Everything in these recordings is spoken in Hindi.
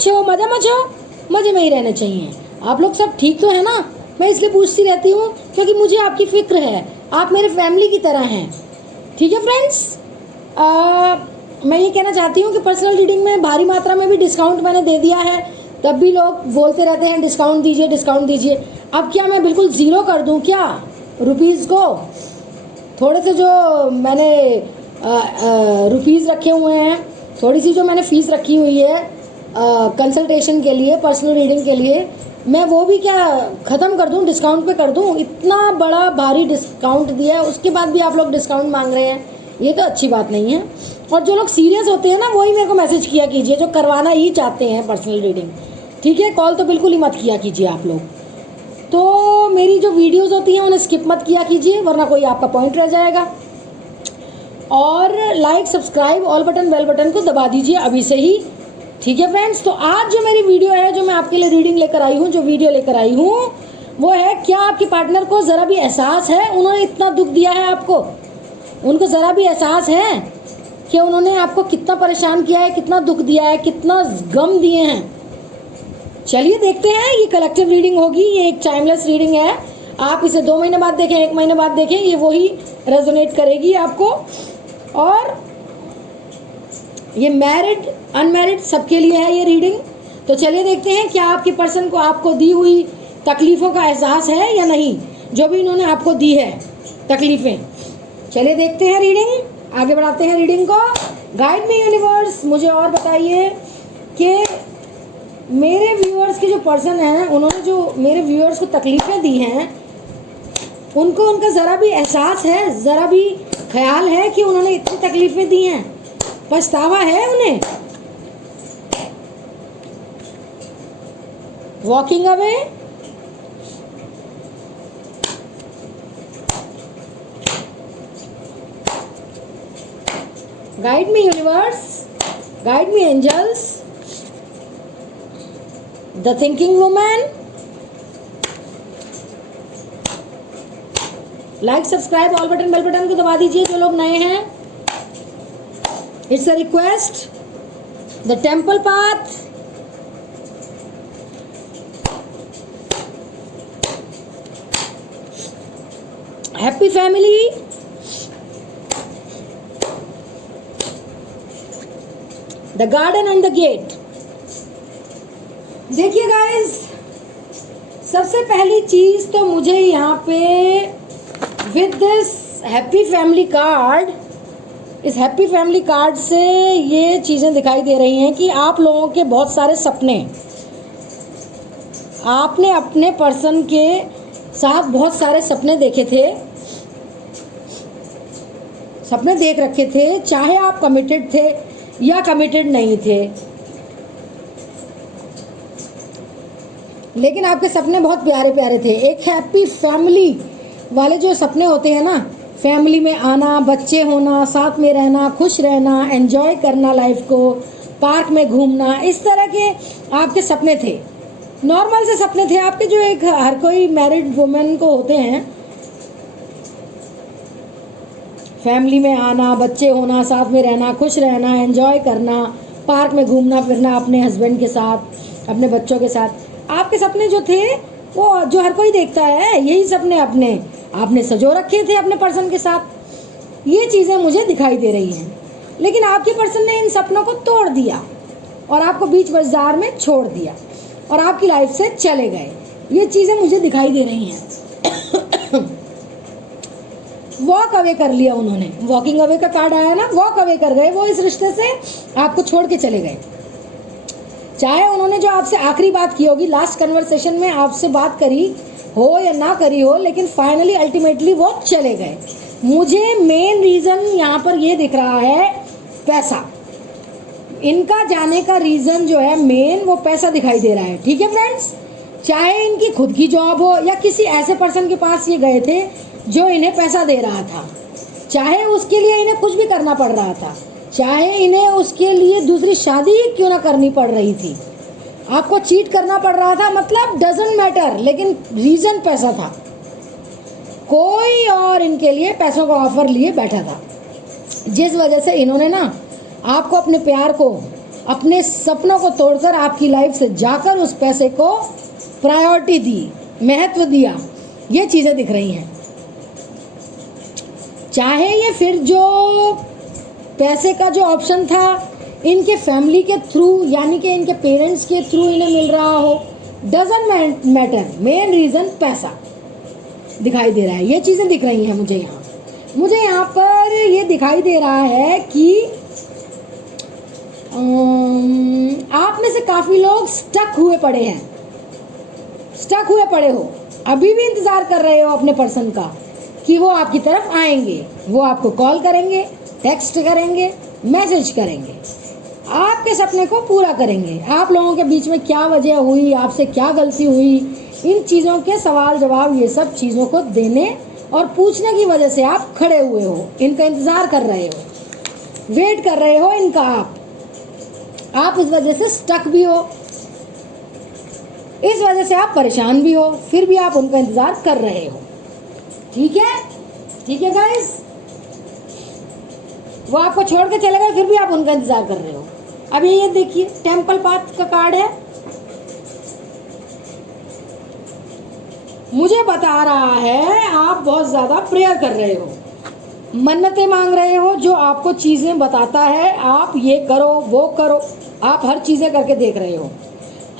अच्छे हो, मज़ा मच हो, मज़े में ही रहना चाहिए। आप लोग सब ठीक तो है ना? मैं इसलिए पूछती रहती हूँ क्योंकि मुझे आपकी फ़िक्र है, आप मेरे फैमिली की तरह हैं। ठीक है फ्रेंड्स, मैं ये कहना चाहती हूँ कि पर्सनल रीडिंग में भारी मात्रा में भी डिस्काउंट मैंने दे दिया है, तब भी लोग बोलते रहते हैं डिस्काउंट दीजिए, डिस्काउंट दीजिए। अब क्या मैं बिल्कुल ज़ीरो कर दूँ क्या रुपीज़ को? थोड़े से जो मैंने रुपीज़ रखे हुए हैं, थोड़ी सी जो मैंने फ़ीस रखी हुई है कंसल्टेशन के लिए, पर्सनल रीडिंग के लिए, मैं वो भी क्या ख़त्म कर दूँ, डिस्काउंट पे कर दूँ? इतना बड़ा भारी डिस्काउंट दिया है, उसके बाद भी आप लोग डिस्काउंट मांग रहे हैं, ये तो अच्छी बात नहीं है। और जो लोग सीरियस होते हैं ना, वही मेरे को मैसेज किया कीजिए, जो करवाना ही चाहते हैं पर्सनल रीडिंग। ठीक है, कॉल तो बिल्कुल ही मत किया कीजिए आप लोग। तो मेरी जो वीडियोज़ होती हैं उन्हें स्किप मत किया कीजिए, वरना कोई आपका पॉइंट रह जाएगा। और like, subscribe, all button, bell button को दबा दीजिए अभी से ही। ठीक है फ्रेंड्स, तो आज जो मेरी वीडियो है, जो मैं आपके लिए रीडिंग लेकर आई हूँ, जो वीडियो लेकर आई हूँ, वो है क्या आपके पार्टनर को ज़रा भी एहसास है उन्होंने इतना दुख दिया है आपको? उनको ज़रा भी एहसास है कि उन्होंने आपको कितना परेशान किया है, कितना दुख दिया है, कितना गम दिए हैं? चलिए देखते हैं। ये कलेक्टिव रीडिंग होगी, ये एक टाइमलेस रीडिंग है। आप इसे 2 महीने बाद देखें, 1 महीने बाद देखें, ये वही रेजोनेट करेगी आपको। और ये मैरिड, अनमैरिड सबके लिए है ये रीडिंग। तो चलिए देखते हैं क्या आपके पर्सन को आपको दी हुई तकलीफ़ों का एहसास है या नहीं, जो भी इन्होंने आपको दी है तकलीफ़ें। चलिए देखते हैं रीडिंग, आगे बढ़ाते हैं रीडिंग को। गाइड मी यूनिवर्स, मुझे और बताइए कि मेरे व्यूअर्स के जो पर्सन हैं, उन्होंने जो मेरे व्यूअर्स को तकलीफ़ें दी हैं, उनको उनका ज़रा भी एहसास है, ज़रा भी ख्याल है कि उन्होंने इतनी तकलीफ़ें दी हैं? पछतावा है उन्हें? Walking away, guide me universe, guide me angels, the thinking woman. Like, subscribe, all button, bell button को दबा दीजिए जो लोग नए हैं। It's a request. The temple path, happy family, the garden and the gate. देखिए गाइस, सबसे पहली चीज तो मुझे यहाँ पे with this happy family card, इस हैप्पी फैमिली कार्ड से ये चीज़ें दिखाई दे रही हैं कि आप लोगों के बहुत सारे सपने, आपने अपने पर्सन के साथ बहुत सारे सपने देखे थे, सपने देख रखे थे, चाहे आप कमिटेड थे या कमिटेड नहीं थे, लेकिन आपके सपने बहुत प्यारे प्यारे थे। एक हैप्पी फैमिली वाले जो सपने होते हैं ना, फैमिली में आना, बच्चे होना, साथ में रहना, खुश रहना, एंजॉय करना लाइफ को, पार्क में घूमना, इस तरह के आपके सपने थे। नॉर्मल से सपने थे आपके, जो एक हर कोई मैरिड वुमेन को होते हैं। फैमिली में आना, बच्चे होना, साथ में रहना, खुश रहना, एंजॉय करना, पार्क में घूमना फिरना अपने हस्बैंड के साथ, अपने बच्चों के साथ। आपके सपने जो थे वो जो हर कोई देखता है, यही सपने अपने आपने सजो रखे थे अपने पर्सन के साथ। ये चीज़ें मुझे दिखाई दे रही हैं, लेकिन आपके पर्सन ने इन सपनों को तोड़ दिया और आपको बीच बाजार में छोड़ दिया और आपकी लाइफ से चले गए। ये चीज़ें मुझे दिखाई दे रही हैं। वॉक अवे कर लिया उन्होंने, वॉकिंग अवे का कार्ड आया ना, वॉक अवे कर गए वो इस रिश्ते से, आपको छोड़ के चले गए। चाहे उन्होंने जो आपसे आखिरी बात की होगी, लास्ट कन्वर्सेशन में आपसे बात करी हो या ना करी हो, लेकिन फाइनली अल्टीमेटली वो चले गए। मुझे मेन रीज़न यहाँ पर ये दिख रहा है, पैसा। इनका जाने का रीज़न जो है मेन, वो पैसा दिखाई दे रहा है। ठीक है फ्रेंड्स, चाहे इनकी खुद की जॉब हो या किसी ऐसे पर्सन के पास ये गए थे जो इन्हें पैसा दे रहा था, चाहे उसके लिए इन्हें कुछ भी करना पड़ रहा था, चाहे इन्हें उसके लिए दूसरी शादी क्यों ना करनी पड़ रही थी, आपको चीट करना पड़ रहा था, मतलब डजंट मैटर, लेकिन रीज़न पैसा था। कोई और इनके लिए पैसों का ऑफर लिए बैठा था, जिस वजह से इन्होंने ना आपको, अपने प्यार को, अपने सपनों को तोड़कर आपकी लाइफ से जाकर उस पैसे को प्रायोरिटी दी, महत्व दिया। ये चीज़ें दिख रही हैं। चाहे ये फिर जो पैसे का जो ऑप्शन था इनके फैमिली के थ्रू, यानी कि इनके पेरेंट्स के थ्रू इन्हें मिल रहा हो, डजंट मैटर, मेन रीज़न पैसा दिखाई दे रहा है। ये चीज़ें दिख रही हैं मुझे यहाँ पर ये दिखाई दे रहा है कि आप में से काफ़ी लोग स्टक हुए पड़े हो, अभी भी इंतज़ार कर रहे हो अपने पर्सन का कि वो आपकी तरफ आएंगे, वो आपको कॉल करेंगे, टेक्स्ट करेंगे, मैसेज करेंगे, आपके सपने को पूरा करेंगे। आप लोगों के बीच में क्या वजह हुई, आपसे क्या गलती हुई, इन चीज़ों के सवाल जवाब, ये सब चीज़ों को देने और पूछने की वजह से आप खड़े हुए हो, इनका इंतज़ार कर रहे हो, वेट कर रहे हो इनका। आप इस वजह से स्टक भी हो, इस वजह से आप परेशान भी हो, फिर भी आप उनका इंतज़ार कर रहे हो। ठीक है गाइस, वो आपको छोड़ के चले गए, फिर भी आप उनका इंतज़ार कर रहे हो। अभी ये देखिए, टेम्पल पाथ का कार्ड है, मुझे बता रहा है आप बहुत ज़्यादा प्रेयर कर रहे हो, मन्नतें मांग रहे हो, जो आपको चीज़ें बताता है आप ये करो वो करो, आप हर चीज़ें करके देख रहे हो,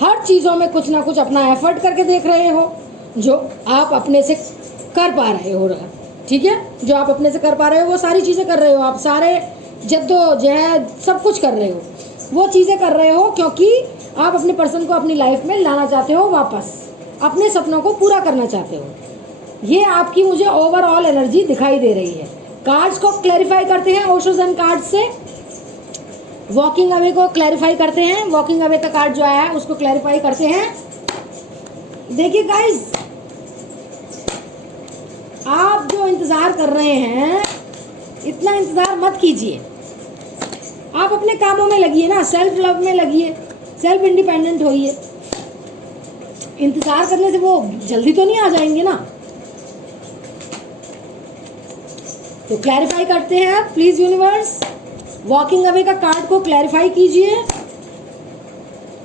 हर चीज़ों में कुछ ना कुछ अपना एफर्ट करके देख रहे हो, जो आप अपने से कर पा रहे हो। ठीक है, जो आप अपने से कर पा रहे हो वो सारी चीज़ें कर रहे हो, आप सारे जद्दोजहद सब कुछ कर रहे हो, वो चीज़ें कर रहे हो क्योंकि आप अपने पर्सन को अपनी लाइफ में लाना चाहते हो, वापस अपने सपनों को पूरा करना चाहते हो। ये आपकी मुझे ओवरऑल एनर्जी दिखाई दे रही है। कार्ड्स को क्लैरिफाई करते हैं ओशोज एंड कार्ड से, वॉकिंग अवे को क्लैरिफाई करते हैं, वॉकिंग अवे का कार्ड जो आया है उसको क्लैरिफाई करते हैं। देखिए गाइस, आप जो इंतज़ार कर रहे हैं इतना इंतज़ार मत कीजिए, आप अपने कामों में लगिए ना, सेल्फ लव में लगिए, सेल्फ इंडिपेंडेंट होइए। इंतज़ार करने से वो जल्दी तो नहीं आ जाएंगे ना। तो क्लैरिफाई करते हैं आप, प्लीज़ यूनिवर्स, वॉकिंग अवे का कार्ड को क्लैरिफाई कीजिए,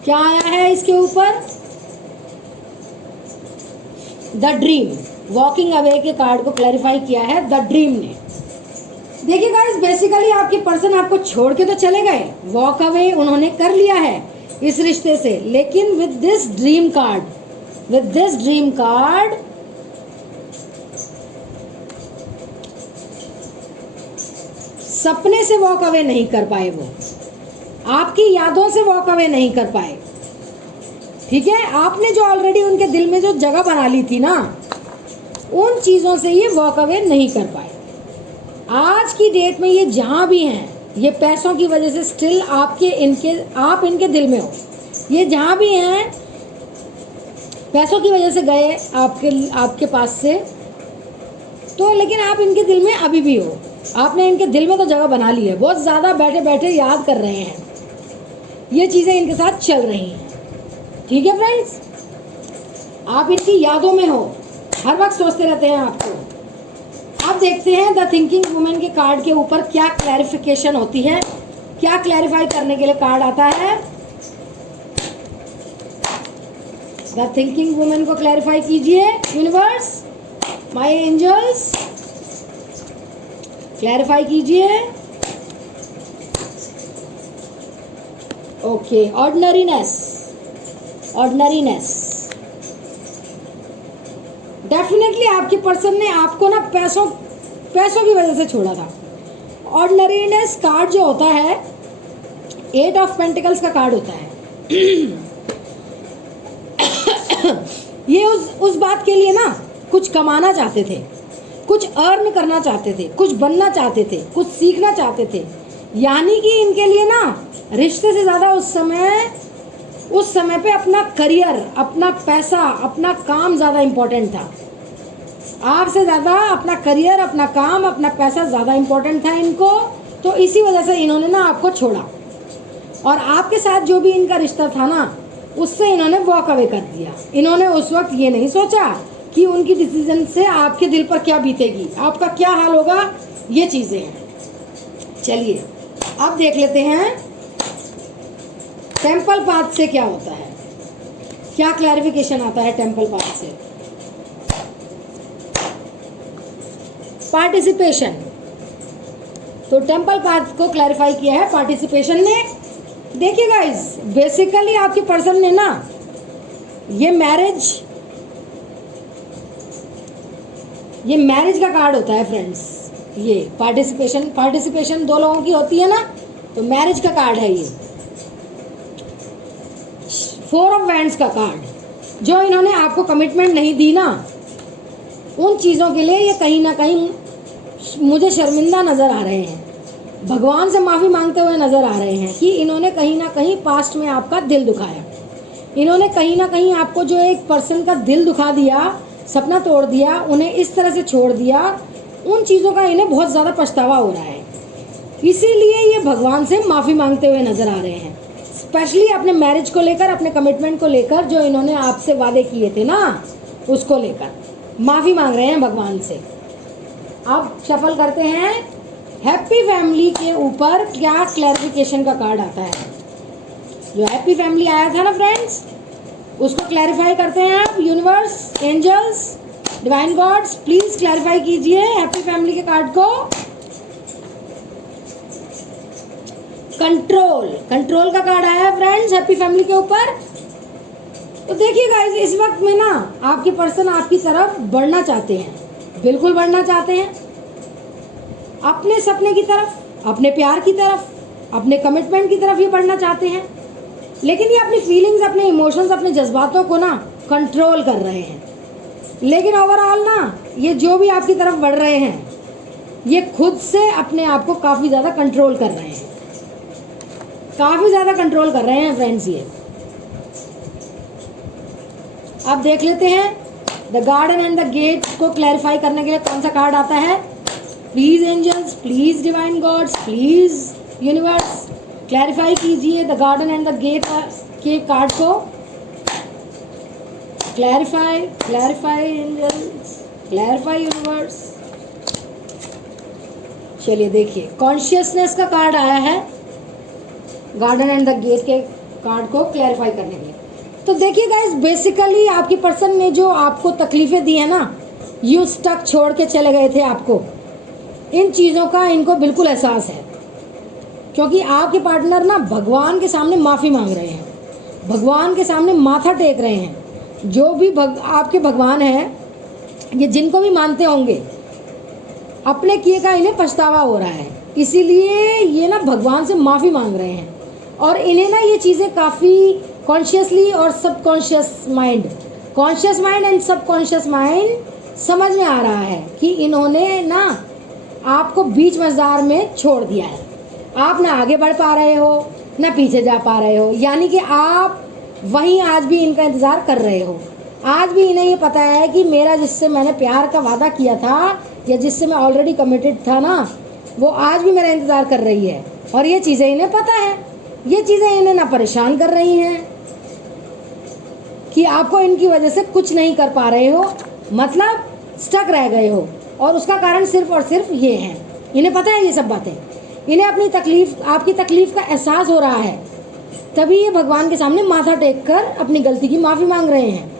क्या आया है इसके ऊपर। द ड्रीम, वॉकिंग अवे के कार्ड को क्लैरिफाई किया है द ड्रीम ने। देखिए गाइस, बेसिकली आपके पर्सन आपको छोड़ के तो चले गए, वॉक अवे उन्होंने कर लिया है इस रिश्ते से, लेकिन विद दिस ड्रीम कार्ड सपने से वॉक अवे नहीं कर पाए, वो आपकी यादों से वॉक अवे नहीं कर पाए। ठीक है, आपने जो ऑलरेडी उनके दिल में जो जगह बना ली थी ना, उन चीज़ों से ये वॉक अवे नहीं कर पाए। आज की डेट में ये जहाँ भी हैं, ये पैसों की वजह से स्टिल आप इनके दिल में हो। ये जहाँ भी हैं पैसों की वजह से गए आपके पास से, तो लेकिन आप इनके दिल में अभी भी हो, आपने इनके दिल में तो जगह बना ली है, बहुत ज़्यादा बैठे बैठे याद कर रहे हैं, ये चीज़ें इनके साथ चल रही हैं। ठीक है फ्रेंड्स, आप इनकी यादों में हो, हर वक्त सोचते रहते हैं आपको। अब देखते हैं द थिंकिंग वुमेन के कार्ड के ऊपर क्या क्लैरिफिकेशन होती है, क्या क्लैरिफाई करने के लिए कार्ड आता है। द थिंकिंग वुमेन को क्लैरिफाई कीजिए यूनिवर्स, माय एंजल्स, क्लैरिफाई कीजिए। ओके, ऑर्डिनरीनेस डेफिनेटली आपके पर्सन ने आपको ना पैसों की वजह से छोड़ा था। ऑर्डिनरीनेस कार्ड जो होता है, 8 ऑफ पेंटिकल्स का कार्ड होता है। ये उस बात के लिए ना कुछ कमाना चाहते थे, कुछ अर्न करना चाहते थे, कुछ बनना चाहते थे, कुछ सीखना चाहते थे, यानी कि इनके लिए ना रिश्ते से ज़्यादा उस समय पे अपना करियर, अपना पैसा, अपना काम ज़्यादा इम्पोर्टेंट था। आपसे ज़्यादा अपना करियर, अपना काम, अपना पैसा ज़्यादा इम्पोर्टेंट था इनको, तो इसी वजह से इन्होंने ना आपको छोड़ा और आपके साथ जो भी इनका रिश्ता था ना, उससे इन्होंने वॉक अवे कर दिया। इन्होंने उस वक्त ये नहीं सोचा कि उनकी डिसीजन से आपके दिल पर क्या बीतेगी, आपका क्या हाल होगा, ये चीज़ें हैं। चलिए अब देख लेते हैं टेम्पल पाथ से क्या होता है, क्या क्लैरिफिकेशन आता है टेम्पल पाथ से? पार्टिसिपेशन। तो टेम्पल पाथ को क्लैरिफाई किया है पार्टिसिपेशन ने। देखिए गाइस, बेसिकली आपके पर्सन ने ना ये मैरिज का कार्ड होता है फ्रेंड्स। ये पार्टिसिपेशन दो लोगों की होती है ना, तो मैरिज का कार्ड है ये। 4 ऑफ वैंड्स का कार्ड। जो इन्होंने आपको कमिटमेंट नहीं दी ना, उन चीज़ों के लिए ये कहीं ना कहीं मुझे शर्मिंदा नज़र आ रहे हैं, भगवान से माफ़ी मांगते हुए नज़र आ रहे हैं कि इन्होंने कहीं ना कहीं पास्ट में आपका दिल दुखाया। इन्होंने कहीं ना कहीं आपको जो एक पर्सन का दिल दुखा दिया, सपना तोड़ दिया, उन्हें इस तरह से छोड़ दिया, उन चीज़ों का इन्हें बहुत ज़्यादा पछतावा हो रहा है। इसीलिए ये भगवान से माफ़ी मांगते हुए नज़र आ रहे हैं, स्पेशली अपने मैरिज को लेकर, अपने कमिटमेंट को लेकर, जो इन्होंने आपसे वादे किए थे ना, उसको लेकर माफ़ी मांग रहे हैं भगवान से। अब शफल करते हैं, हैप्पी फैमिली के ऊपर क्या क्लैरिफिकेशन का कार्ड आता है। जो हैप्पी फैमिली आया था ना फ्रेंड्स, उसको क्लैरिफाई करते हैं आप। Universe, angels, divine gods, please clarify कीजिए हैप्पी फैमिली के कार्ड को। कंट्रोल का कार्ड आया है फ्रेंड्स हैप्पी फैमिली के ऊपर। तो देखिए गाइस, इस वक्त में ना आपके पर्सन आपकी तरफ बढ़ना चाहते हैं, बिल्कुल बढ़ना चाहते हैं, अपने सपने की तरफ, अपने प्यार की तरफ, अपने कमिटमेंट की तरफ ये बढ़ना चाहते हैं। लेकिन ये अपनी फीलिंग्स, अपने इमोशंस, अपने जज्बातों को ना कंट्रोल कर रहे हैं। लेकिन ओवरऑल ना ये जो भी आपकी तरफ बढ़ रहे हैं, ये खुद से अपने आप को काफ़ी ज़्यादा कंट्रोल कर रहे हैं, काफ़ी ज़्यादा कंट्रोल कर रहे हैं फ्रेंड्स ये। अब देख लेते हैं the garden and the gate को क्लैरिफाई करने के लिए कौन सा कार्ड आता है। Please angels, please divine gods, please universe, clarify कीजिए the garden and the gate के कार्ड को। Clarify angels, clarify universe. चलिए देखिए, कॉन्शियसनेस का कार्ड आया है गार्डन एंड द गेट के कार्ड को क्लैरिफाई करने के लिए। तो देखिए गाइस, बेसिकली आपकी पर्सन ने जो आपको तकलीफें दी है ना, यू स्टक छोड़ के चले गए थे आपको, इन चीज़ों का इनको बिल्कुल एहसास है। क्योंकि आपके पार्टनर ना भगवान के सामने माफ़ी मांग रहे हैं, भगवान के सामने माथा टेक रहे हैं। जो भी आपके भगवान हैं, ये जिनको भी मानते होंगे, अपने किए का इन्हें पछतावा हो रहा है, इसीलिए ये ना भगवान से माफ़ी मांग रहे हैं। और इन्हें ना ये चीज़ें काफ़ी कॉन्शियसली और subconscious mind, conscious mind and subconscious mind समझ में आ रहा है कि इन्होंने ना आपको बीच मझधार में छोड़ दिया है। आप ना आगे बढ़ पा रहे हो, ना पीछे जा पा रहे हो, यानी कि आप वहीं आज भी इनका इंतज़ार कर रहे हो। आज भी इन्हें ये पता है कि मेरा जिससे मैंने प्यार का वादा किया था, या जिससे मैं ऑलरेडी कमिटेड था ना, वो आज भी मेरा इंतज़ार कर रही है। और ये चीज़ें इन्हें पता है, ये चीज़ें इन्हें ना परेशान कर रही हैं कि आपको इनकी वजह से कुछ नहीं कर पा रहे हो, मतलब स्टक रह गए हो। और उसका कारण सिर्फ और सिर्फ ये है, इन्हें पता है ये सब बातें, इन्हें अपनी तकलीफ, आपकी तकलीफ का एहसास हो रहा है, तभी ये भगवान के सामने माथा टेक कर अपनी गलती की माफ़ी मांग रहे हैं।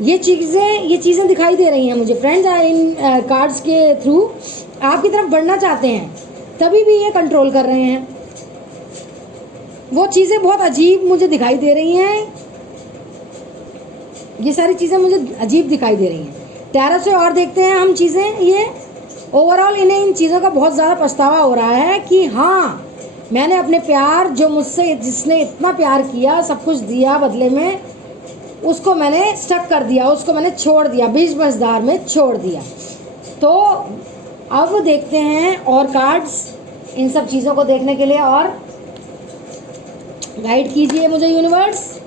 ये चीज़ें दिखाई दे रही हैं मुझे फ्रेंड्स। इन कार्ड्स के थ्रू आपकी तरफ बढ़ना चाहते हैं, तभी भी ये कंट्रोल कर रहे हैं। वो चीज़ें बहुत अजीब मुझे दिखाई दे रही हैं, ये सारी चीज़ें मुझे अजीब दिखाई दे रही हैं। टैरो से और देखते हैं हम चीज़ें। ये ओवरऑल इन्हें इन चीज़ों का बहुत ज़्यादा पछतावा हो रहा है कि हाँ, मैंने अपने प्यार, जो मुझसे जिसने इतना प्यार किया, सब कुछ दिया बदले में, उसको मैंने स्टक कर दिया, उसको मैंने छोड़ दिया, बीच मझधार में छोड़ दिया। तो अब देखते हैं और कार्ड्स इन सब चीज़ों को देखने के लिए, और गाइड कीजिए मुझे यूनिवर्स,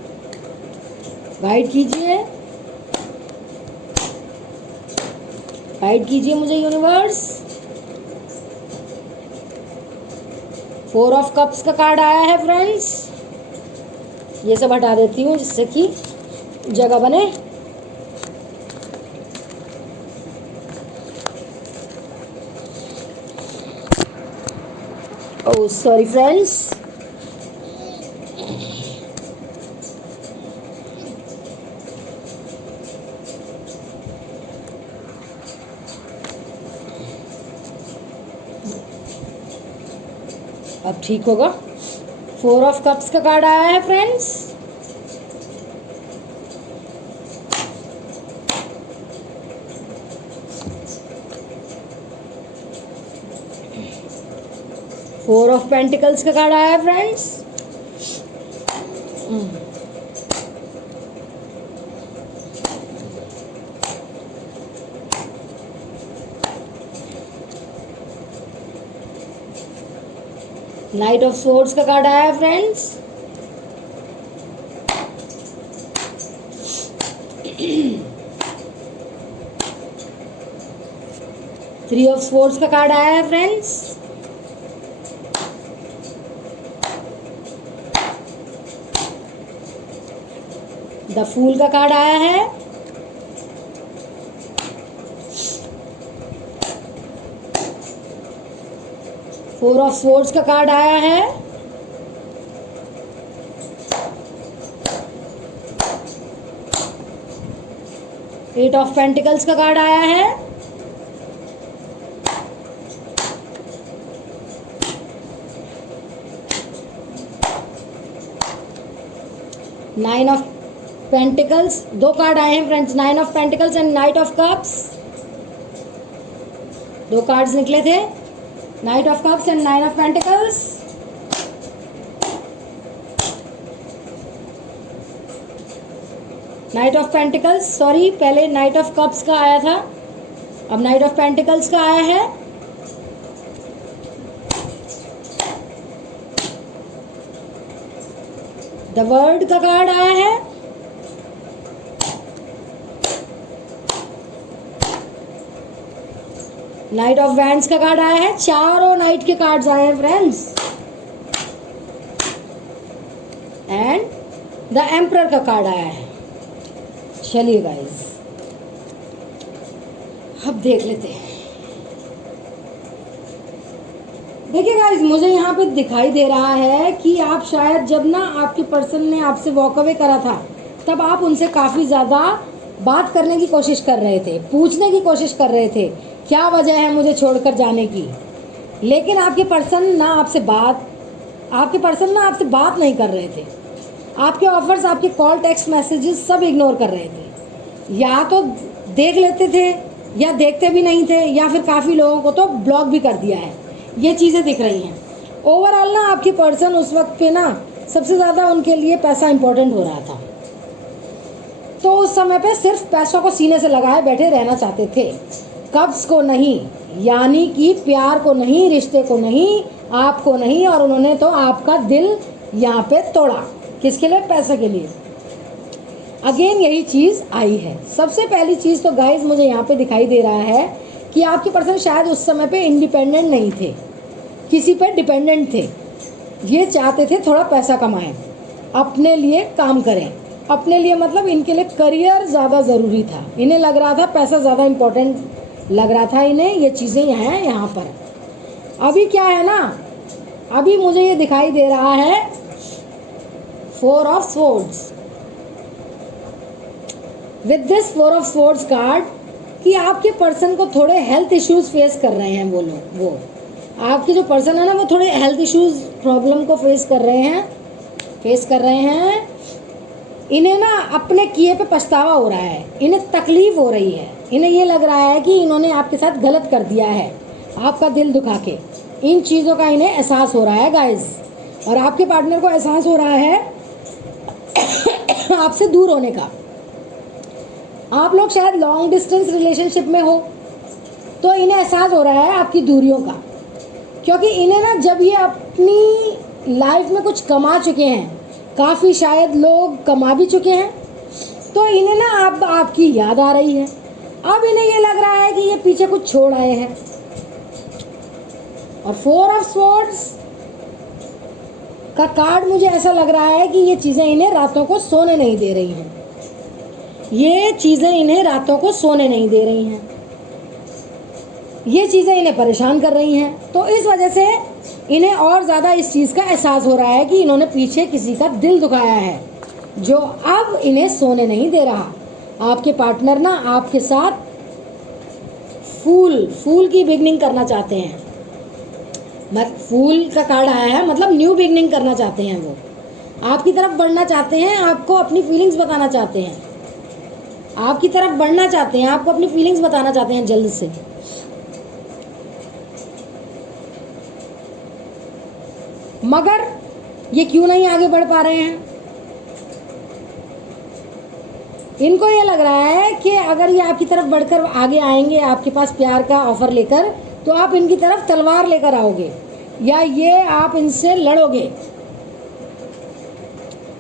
गाइड कीजिए, गाइड कीजिए मुझे यूनिवर्स। 4 ऑफ कप्स का कार्ड आया है फ्रेंड्स, ये सब हटा देती हूँ जिससे कि जगह बने। ओह सॉरी फ्रेंड्स, अब ठीक होगा। 4 ऑफ कप्स का कार्ड आया है फ्रेंड्स। फोर ऑफ पेंटिकल्स का कार्ड आया है फ्रेंड्स। नाइट ऑफ सोर्ड्स का कार्ड आया है फ्रेंड्स। थ्री ऑफ सोर्ड्स का कार्ड आया है फ्रेंड्स। द फूल का कार्ड आया है। फोर ऑफ स्वॉर्ड्स का कार्ड आया है। एट ऑफ पेंटिकल्स का कार्ड आया है। नाइन ऑफ पेंटिकल्स, दो कार्ड आए हैं friends, nine of pentacles and night of cups. दो कार्ड्स निकले थे, night of cups and nine of pentacles. Night of pentacles, sorry पहले नाइट ऑफ कप्स का आया था, अब नाइट ऑफ पेंटिकल्स का आया है। द वर्ल्ड का कार्ड आया है। नाइट ऑफ वैंड्स का कार्ड आया है। चारों नाइट के कार्ड्स आए हैं फ्रेंड्स। एंड द एम्परर का कार्ड आया है। चलिए गाइस अब देख लेते हैं। देखिए गाइस, मुझे यहाँ पे दिखाई दे रहा है कि आप शायद जब ना आपके पर्सन ने आपसे वॉक अवे करा था तब आप उनसे काफ़ी ज़्यादा बात करने की कोशिश कर रहे थे, पूछने की कोशिश कर रहे थे क्या वजह है मुझे छोड़कर जाने की। लेकिन आपके पर्सन ना आपसे बात नहीं कर रहे थे। आपके ऑफर्स, आपके कॉल, टेक्स्ट मैसेजेस सब इग्नोर कर रहे थे। या तो देख लेते थे या देखते भी नहीं थे, या फिर काफ़ी लोगों को तो ब्लॉक भी कर दिया है। ये चीज़ें दिख रही हैं। ओवरऑल ना आपके पर्सन उस वक्त पे ना सबसे ज़्यादा उनके लिए पैसा इंपॉर्टेंट हो रहा था। तो उस समय पे सिर्फ पैसों को सीने से लगाए बैठे रहना चाहते थे, कब्स को नहीं, यानी कि प्यार को नहीं, रिश्ते को नहीं, आपको नहीं। और उन्होंने तो आपका दिल यहाँ पे तोड़ा। किसके लिए? पैसे के लिए। अगेन यही चीज़ आई है। सबसे पहली चीज़ तो गाइज मुझे यहाँ पे दिखाई दे रहा है कि आपके पर्सन शायद उस समय पे इंडिपेंडेंट नहीं थे, किसी पे डिपेंडेंट थे। ये चाहते थे थोड़ा पैसा कमाएं, अपने लिए काम करें। अपने लिए मतलब इनके लिए करियर ज़्यादा ज़रूरी था। इन्हें लग रहा था पैसा ज़्यादा इम्पोर्टेंट लग रहा था इन्हें। ये चीज़ें हैं यहाँ पर। अभी क्या है ना, अभी मुझे ये दिखाई दे रहा है four of swords with this four of swords card कि आपके पर्सन को थोड़े हेल्थ इश्यूज फेस कर रहे हैं। वो आपके जो पर्सन है ना, वो थोड़े हेल्थ इश्यूज प्रॉब्लम को फेस कर रहे हैं। इन्हें ना अपने किए पे पछतावा हो रहा है, इन्हें तकलीफ हो रही है। इन्हें ये लग रहा है कि इन्होंने आपके साथ गलत कर दिया है, आपका दिल दुखा के। इन चीज़ों का इन्हें एहसास हो रहा है गाइस। और आपके पार्टनर को एहसास हो रहा है आपसे दूर होने का। आप लोग शायद लॉन्ग डिस्टेंस रिलेशनशिप में हो, तो इन्हें एहसास हो रहा है आपकी दूरियों का। क्योंकि इन्हें ना जब ये अपनी लाइफ में कुछ कमा चुके हैं, काफ़ी शायद लोग कमा भी चुके हैं, तो इन्हें ना अब आपकी याद आ रही है। अब इन्हें ये लग रहा है कि ये पीछे कुछ छोड़ आए हैं। और फोर ऑफ स्वॉर्ड्स का कार्ड मुझे ऐसा लग रहा है कि ये चीज़ें इन्हें रातों को सोने नहीं दे रही हैं। ये चीज़ें इन्हें रातों को सोने नहीं दे रही हैं। ये चीज़ें इन्हें परेशान कर रही हैं। तो इस वजह से इन्हें और ज़्यादा इस चीज़ का एहसास हो रहा है कि इन्होंने पीछे किसी का दिल दुखाया है, जो अब इन्हें सोने नहीं दे रहा। आपके पार्टनर ना आपके साथ फूल की बिगनिंग करना चाहते हैं। फूल का कार्ड आया है, मतलब न्यू बिगनिंग करना चाहते हैं वो, आपकी तरफ बढ़ना चाहते हैं, आपको अपनी फीलिंग्स बताना चाहते हैं, आपकी तरफ बढ़ना चाहते हैं, आपको अपनी फीलिंग्स बताना चाहते हैं जल्द से। मगर ये क्यों नहीं आगे बढ़ पा रहे हैं? इनको ये लग रहा है कि अगर ये आपकी तरफ बढ़कर आगे आएंगे आपके पास प्यार का ऑफर लेकर, तो आप इनकी तरफ तलवार लेकर आओगे या ये आप इनसे लड़ोगे,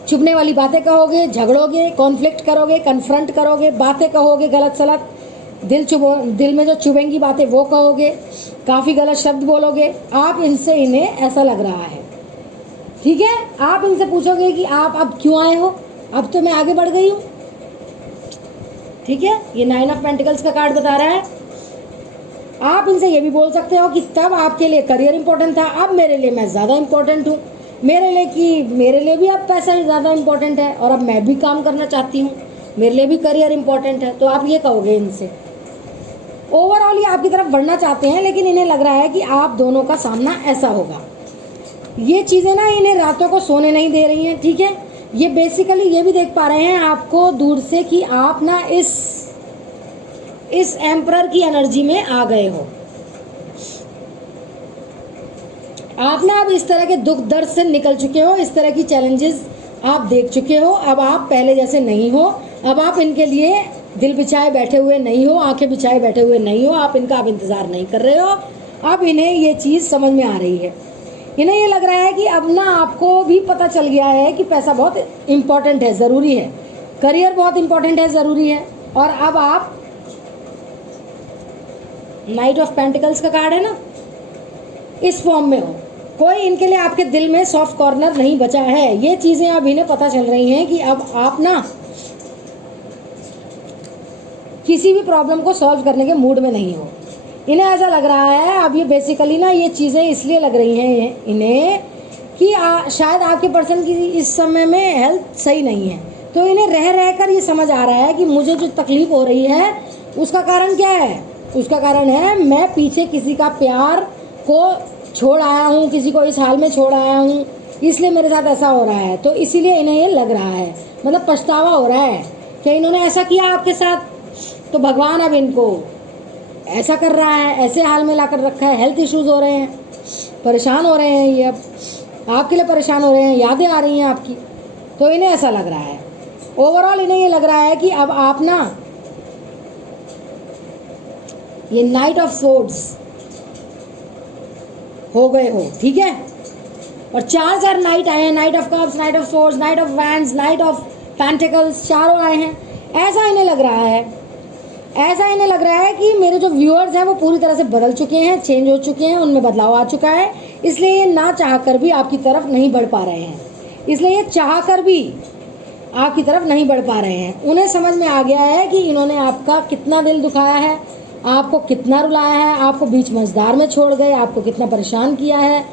चुभने वाली बातें कहोगे, झगड़ोगे, कॉन्फ्लिक्ट करोगे, कन्फ्रंट करोगे, बातें कहोगे गलत सलत, दिल में जो चुभेंगी बातें वो कहोगे, काफ़ी गलत शब्द बोलोगे आप इनसे, इन्हें ऐसा लग रहा है। ठीक है, आप इनसे पूछोगे कि आप अब क्यों आए हो, अब तो मैं आगे बढ़ गई हूँ। ठीक है, ये 9 ऑफ पेंटिकल्स का कार्ड बता रहा है। आप इनसे ये भी बोल सकते हो कि तब आपके लिए करियर इंपॉर्टेंट था, अब मेरे लिए मैं ज़्यादा इंपॉर्टेंट हूँ, मेरे लिए भी अब पैसा ज़्यादा इंपॉर्टेंट है और अब मैं भी काम करना चाहती हूँ, मेरे लिए भी करियर इंपॉर्टेंट है। तो आप ये कहोगे इनसे। ओवरऑल ये आपकी तरफ बढ़ना चाहते हैं, लेकिन इन्हें लग रहा है कि आप दोनों का सामना ऐसा होगा। ये चीज़ें ना इन्हें रातों को सोने नहीं दे रही हैं। ठीक है, ये बेसिकली ये भी देख पा रहे हैं आपको दूर से कि आप ना इस एम्परर की एनर्जी में आ गए हो। आप ना अब इस तरह के दुख दर्द से निकल चुके हो, इस तरह की चैलेंजेस आप देख चुके हो। अब आप पहले जैसे नहीं हो, अब आप इनके लिए दिल बिछाए बैठे हुए नहीं हो, आंखें बिछाए बैठे हुए नहीं हो, आप इनका अब इंतज़ार नहीं कर रहे हो। अब इन्हें ये चीज़ समझ में आ रही है, इन्हें ये लग रहा है कि अब ना आपको भी पता चल गया है कि पैसा बहुत इम्पॉर्टेंट है, ज़रूरी है, करियर बहुत इम्पॉर्टेंट है, ज़रूरी है। और अब आप नाइट ऑफ पेंटिकल्स का कार्ड है ना, इस फॉर्म में हो, कोई इनके लिए आपके दिल में सॉफ्ट कॉर्नर नहीं बचा है। ये चीज़ें अब इन्हें पता चल रही हैं कि अब आप ना किसी भी प्रॉब्लम को सॉल्व करने के मूड में नहीं हो। इन्हें ऐसा लग रहा है अब ये बेसिकली ना ये चीज़ें इसलिए लग रही हैं इन्हें कि शायद आपके पर्सन की इस समय में हेल्थ सही नहीं है। तो इन्हें रह रह कर ये समझ आ रहा है कि मुझे जो तकलीफ़ हो रही है उसका कारण क्या है। उसका कारण है मैं पीछे किसी का प्यार को छोड़ आया हूँ, किसी को इस हाल में छोड़ आया हूँ, इसलिए मेरे साथ ऐसा हो रहा है। तो इसीलिए इन्हें ये लग रहा है, मतलब पछतावा हो रहा है कि इन्होंने ऐसा किया आपके साथ, तो भगवान अब इनको ऐसा कर रहा है, ऐसे हाल में ला कर रखा है। हेल्थ इश्यूज़ हो रहे हैं, परेशान हो रहे हैं, ये अब आपके लिए परेशान हो रहे हैं, यादें आ रही हैं आपकी। तो इन्हें ऐसा लग रहा है, ओवरऑल इन्हें ये लग रहा है कि अब आप ना ये नाइट ऑफ सोर्ड्स हो गए हो। ठीक है, और 4 नाइट आए हैं, night of cups, night of swords, night of wands, night of pentacles, चारों आए हैं। ऐसा इन्हें लग रहा है, ऐसा इन्हें लग रहा है कि मेरे जो व्यूअर्स हैं वो पूरी तरह से बदल चुके हैं, चेंज हो चुके हैं, उनमें बदलाव आ चुका है, इसलिए ये ना चाह कर भी आपकी तरफ नहीं बढ़ पा रहे हैं, इसलिए ये चाह कर भी आपकी तरफ नहीं बढ़ पा रहे हैं। उन्हें समझ में आ गया है कि इन्होंने आपका कितना दिल दुखाया है, आपको कितना रुलाया है, आपको बीच मझधार में छोड़ गए, आपको कितना परेशान किया है।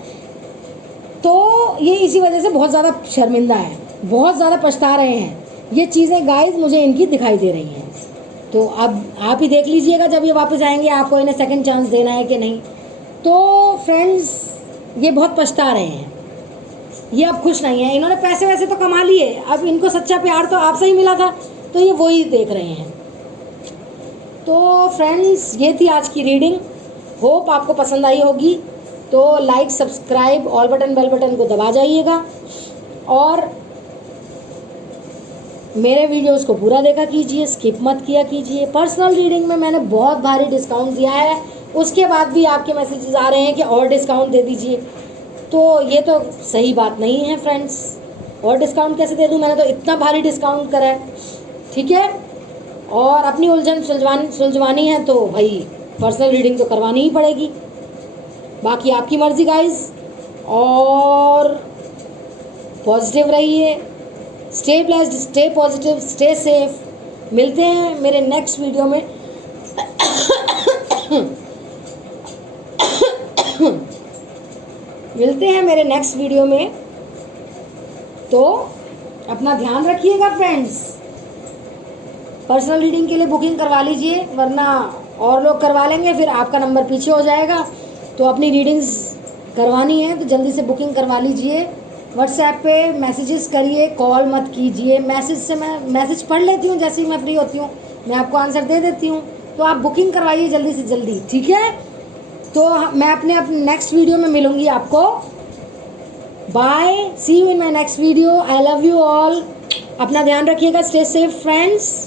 तो ये इसी वजह से बहुत ज़्यादा शर्मिंदा है, बहुत ज़्यादा पछता रहे हैं। ये चीज़ें गाइस मुझे इनकी दिखाई दे रही हैं। तो अब आप ही देख लीजिएगा जब ये वापस आएंगे आपको इन्हें सेकंड चांस देना है कि नहीं। तो फ्रेंड्स ये बहुत पछता रहे हैं, ये अब खुश नहीं है। इन्होंने पैसे वैसे तो कमा लिए, अब इनको सच्चा प्यार तो आपसे ही मिला था, तो ये वही देख रहे हैं। तो फ्रेंड्स ये थी आज की रीडिंग, होप आपको पसंद आई होगी। तो like, subscribe, all button, bell button को दबा जाइएगा और मेरे वीडियोस को पूरा देखा कीजिए, स्किप मत किया कीजिए। पर्सनल रीडिंग में मैंने बहुत भारी डिस्काउंट दिया है, उसके बाद भी आपके मैसेजेस आ रहे हैं कि और डिस्काउंट दे दीजिए। तो ये तो सही बात नहीं है फ्रेंड्स, और डिस्काउंट कैसे दे दूँ, मैंने तो इतना भारी डिस्काउंट करा है। ठीक है, और अपनी उलझन सुलझवानी है तो भाई पर्सनल रीडिंग तो करवानी ही पड़ेगी, बाकी आपकी मर्ज़ी गाइस। और पॉजिटिव रहिए, stay blessed, stay positive, stay safe. मिलते हैं मेरे नेक्स्ट वीडियो में मिलते हैं मेरे नेक्स्ट वीडियो में। तो अपना ध्यान रखिएगा फ्रेंड्स, पर्सनल रीडिंग के लिए बुकिंग करवा लीजिए, वरना और लोग करवा लेंगे, फिर आपका नंबर पीछे हो जाएगा। तो अपनी रीडिंग्स करवानी है तो जल्दी से बुकिंग करवा लीजिए। व्हाट्सएप पे मैसेजेस करिए, कॉल मत कीजिए। मैसेज से मैं मैसेज पढ़ लेती हूँ, जैसे ही मैं फ्री होती हूँ मैं आपको आंसर दे देती हूँ। तो आप बुकिंग करवाइए जल्दी से जल्दी, ठीक है। तो मैं अपने नेक्स्ट वीडियो में मिलूँगी आपको। Bye, see you in my next video. I love you all. अपना ध्यान रखिएगा। Stay safe friends.